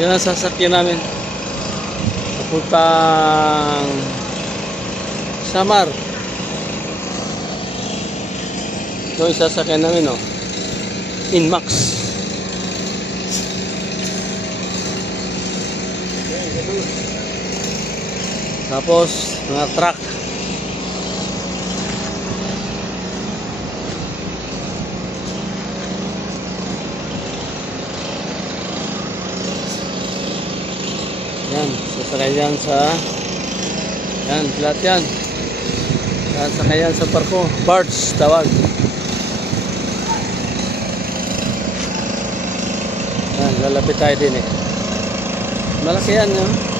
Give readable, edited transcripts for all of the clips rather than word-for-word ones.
Yan ang sasakyan namin. Papuntang Samar. Ito yung sasakyan namin, oh. Inmax. Tapos, mga truck. Yan, sasakay yan sa yan, lahat yan. Sasakay yan sa parko. Barge, tawag. Yan, lalapit tayo din eh. Malaki yan, no?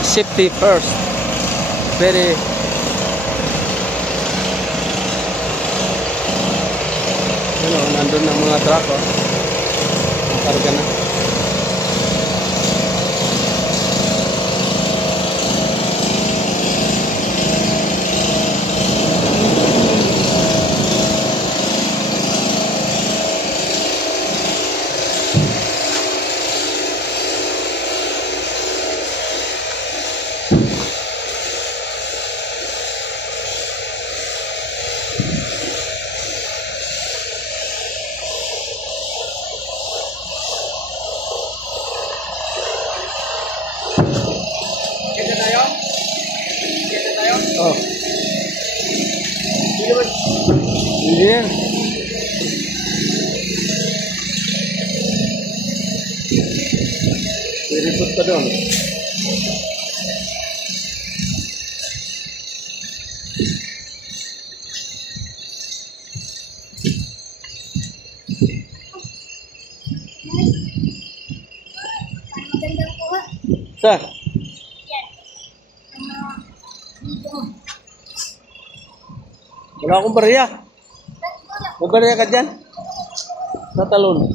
Safety first. Very nandun ang mga truck, oh. Karga na. Oh. Hindi yan. I-report ka doon. Saan? Wala akong bariya. May bariya ka dyan? Sa talon.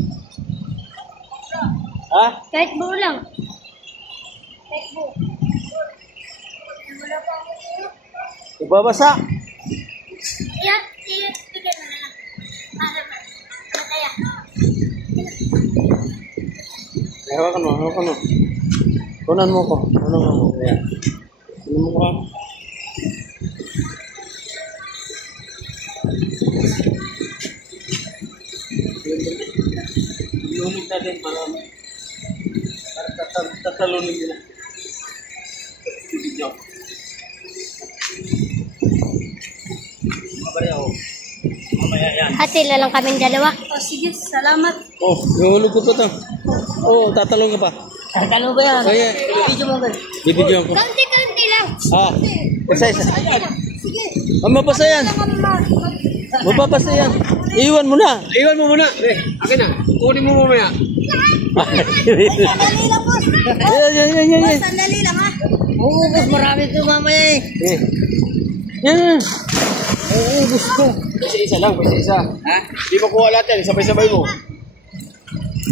Ha? Kahit buo lang. Kahit buo. Ibabasa. Iya, bigyan mo na lang. Kaya. Hawakan mo. Kunan mo ko. Ayan. Kunan mo ko. Lumig natin para tatalunin nila. Video. Mamaya ako. Mamaya yan. Hati na lang kaming dalawa. Oh, sige, salamat. Oh, nahulog ko pa ito. Oh, tatalon ka pa. Tatalon ba yan? Oh, yeah. Video mo ba? Bibidyo ko. Kaunti lang. Ah, isa. Sige. Mapapasa yan. Mapapasa yan. Iwan mo na. Iwan mo muna. Akin na. Kunin mo mamaya. Sandali lang, boss. Yan. Sandali lang, ha? Oo, boss. Marami ito mamaya eh. Yan. Oo, gusto. Isa lang. Ha? Di makuha lahat yan. Sabay-sabay mo.